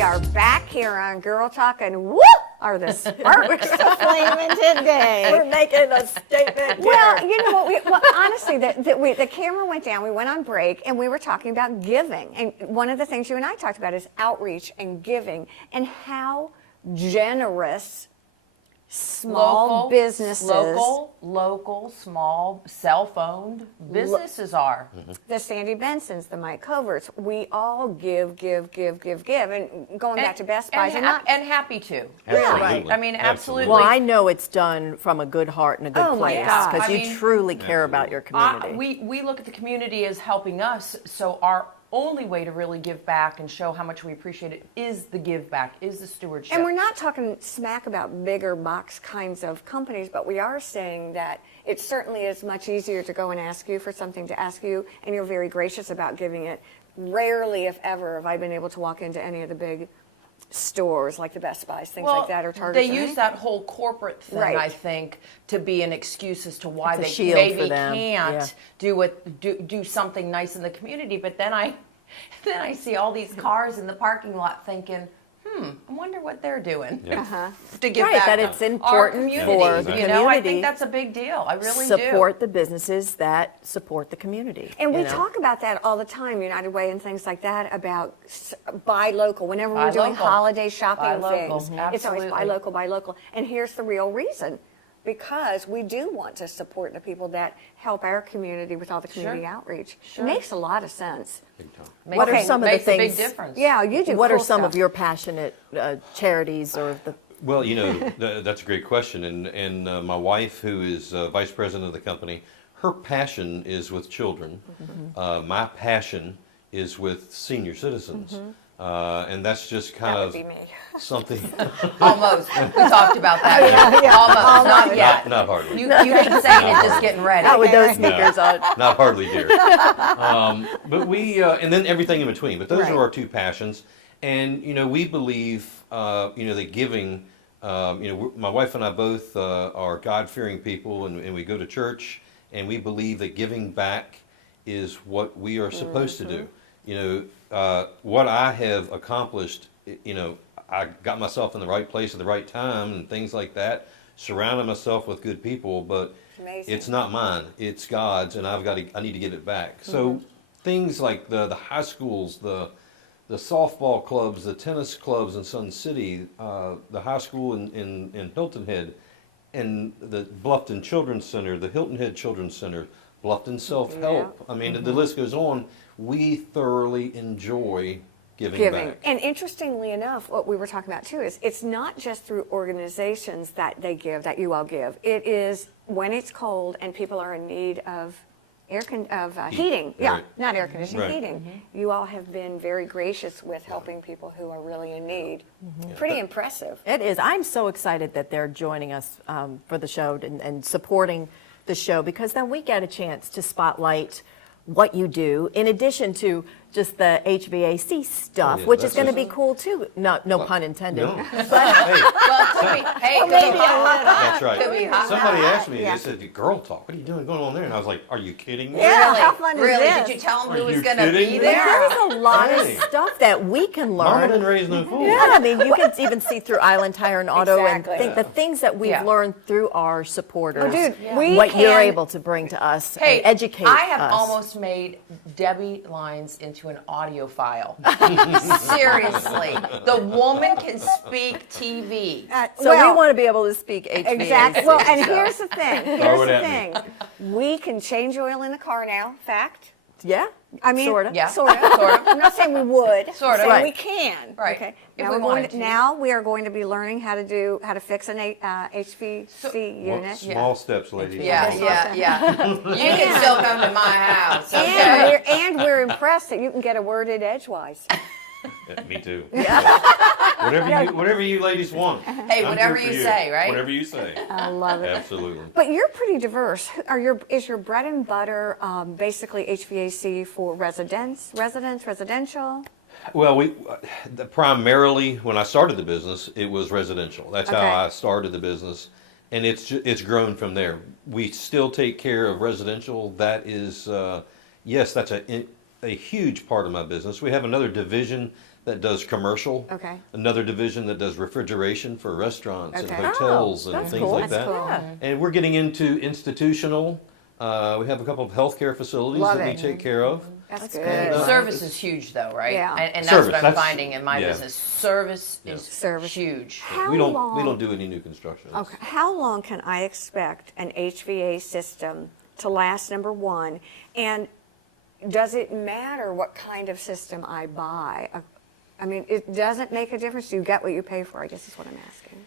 We are back here on Girl Talk, and whoop, are the sparks flaming today. We're making a statement. Well, you know what? Honestly, the camera went down. We went on break, and we were talking about giving. And one of the things you and I talked about is outreach and giving, and how generous small businesses, local, small, self-owned businesses are. the Sandy Bensons, the Mike Coverts, we all give. And going back to Best Buys, and happy to. Absolutely. Right. I mean, absolutely. Well, I know it's done from a good heart and a good place God. because I you mean, truly care about your community. we look at the community as helping us, so our only way to really give back and show how much we appreciate it is the give back, is the stewardship. And we're not talking smack about bigger box kinds of companies, but we are saying that it certainly is much easier to go and ask you for something, to ask you, and you're very gracious about giving it. Rarely, if ever, have I been able to walk into any of the big stores like the Best Buys, things like that, or Target. They use that whole corporate thing, Right. I think, to be an excuse as to why It's a they shield maybe for them. can't do something nice in the community. But then I see all these cars in the parking lot thinking, I wonder what they're doing to give Right, back that it's our important community. for the You know, I community. think that's a big deal. I really Support do. the businesses that support the community. And we you know? talk about that all the time, United Way and things like that, about buy local. Whenever Buy we're doing local. holiday shopping Buy local. things, Mhm. it's always buy Absolutely. local. And here's the real reason. Because we do want to support the people that help our community with all the community outreach. It makes a lot of sense. What are some of the makes a big things? difference. Yeah, you do. What are cool some stuff. of your passionate charities or the? Well, you know, that's a great question. And my wife, who is vice president of the company, her passion is with children. My passion is with senior citizens. And that's just kind That of would be me. something. Almost. We talked about that. Almost. Not yet. Not hardly. You didn't say it, just getting ready. Not with those sneakers on. Not hardly, dear. But we, and then everything in between. But those Right. are our two passions. And, you know, we believe, you know, that giving, you know, my wife and I both are God-fearing people, and we go to church, and we believe that giving back is what we are supposed to do. You know, what I have accomplished, you know, I got myself in the right place at the right time and things like that, surrounded myself with good people, but Amazing. it's not mine, it's God's, and I need to get it back. So things like the high schools, the softball clubs, the tennis clubs in Sun City, the high school in Hilton Head, and the Bluffton Children's Center, the Hilton Head Children's Center, Bluffton Self-Help. I mean, the list goes on. We thoroughly enjoy giving back. And interestingly enough, what we were talking about too is it's not just through organizations that they give, that you all give. It is when it's cold and people are in need of heating. Yeah, Right. not air conditioning, Right. heating. You all have been very gracious with helping people who are really in need. Pretty impressive. It is. I'm so excited that they're joining us for the show and supporting the show, because then we get a chance to spotlight what you do in addition to just the HVAC stuff, Yeah, which is that's going to just- be cool too. No pun intended. No. But Hey, Well, could be, hey, could be hot. that's right. Could be hot. Somebody asked me, Yeah. they said, "Girl talk, what are you doing going on there?" And I was like, "Are you kidding me?" Yeah, Really? how fun is Really? this? Did you tell him Are who was you going to kidding be me? there? there's a lot Hey. of stuff that we can Mama learn. didn't raise no fool. Yeah, I mean, you can even see through Island Tire and Auto Exactly. and think the things that we've Yeah. learned through our supporters. Oh, dude, we what you're can- able to bring to us Hey, and educate I have us. almost made Debbie lines into an audio file. Seriously. The woman can speak TV. So we want to be able to speak HVAC. Exactly. Well, and here's the thing. Throw Here's it the at thing. We can change oil in the car now. Fact. Yeah. I mean, Sort of. Yeah. Sort of. Sort of. I'm not saying we would. Sort of. I'm saying Right. we can. Right. Okay. If Now we we're going wanted to. now we are going to be learning how to fix an HVC Well, unit. small steps, ladies. Yeah, yeah, yeah. You can still come to my house, And okay? we're impressed that you can get a word in edgewise. Yeah, me too. Whatever you ladies want. Hey, I'm whatever here for you say, right? Whatever you say. I love it. Absolutely. But you're pretty diverse. Is your bread and butter basically HVAC for residential? Well, primarily when I started the business, it was residential. That's Okay. how I started the business, and it's grown from there. We still take care of residential. That is, yes, that's a huge part of my business. We have another division that does commercial. Okay. Another division that does refrigeration for restaurants and Okay. hotels Oh, and that's things cool. like That's that. cool. Yeah. And we're getting into institutional. We have a couple of healthcare facilities Love that we it. take care of. That's good. good. Service is huge, though, right? Yeah. And that's Service, what I'm that's- finding in my yeah. business. Service is Service. huge. How We long? don't do any new construction. Okay. How long can I expect an HVA system to last, number one? And does it matter what kind of system I buy? I mean, it doesn't make a difference. You get what you pay for, I guess is what I'm asking.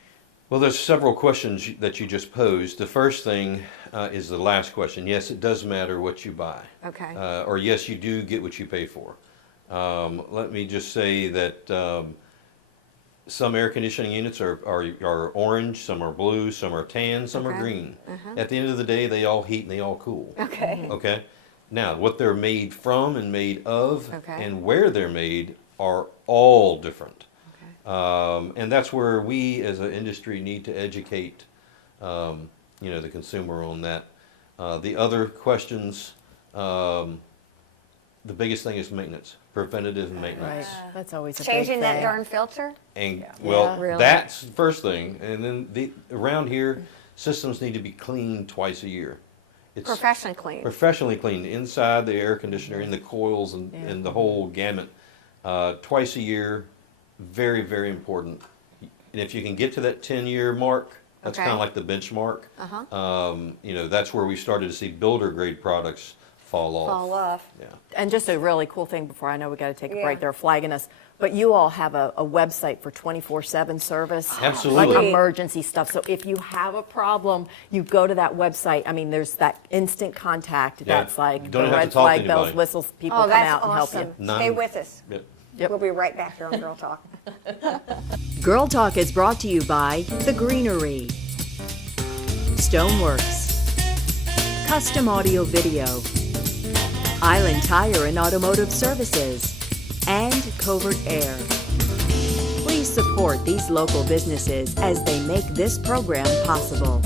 Well, there's several questions that you just posed. The first thing is the last question. Yes, it does matter what you buy. Okay. Or yes, you do get what you pay for. Let me just say that some air conditioning units are orange, some are blue, some are tan, some are Okay. green. At the end of the day, they all heat and they all cool. Okay. Okay? Now, what they're made from and made of Okay. and where they're made are all different. Okay. And that's where we as an industry need to educate, the consumer on that. The other questions, the biggest thing is maintenance, preventative maintenance. Right. That's always a Changing big that thing. darn filter? And Yeah. Really? that's the first thing. And then around here, systems need to be cleaned twice a year. It's Professionally clean. professionally cleaned inside the air conditioner, in the coils, and the whole gamut. Twice a year, very, very important. And if you can get to that 10-year mark, that's Okay. kind of like the benchmark. That's where we started to see builder grade products fall off. Fall off. Yeah. And just a really cool thing before I know we got to take a Yeah. break, they're flagging us, but you all have a website for 24/7 service. Absolutely. Like emergency stuff. So if you have a problem, you go to that website. I mean, there's that instant contact. Yeah. That's like Don't the have to red talk to flag bells, anybody. whistles, people Oh, come that's out and help awesome. you. Stay with us. Yep. Yep. We'll be right back here on Girl Talk. Girl Talk is brought to you by The Greenery, Stoneworks, Custom Audio Video, Island Tire and Automotive Services, and Covert Aire. Please support these local businesses as they make this program possible.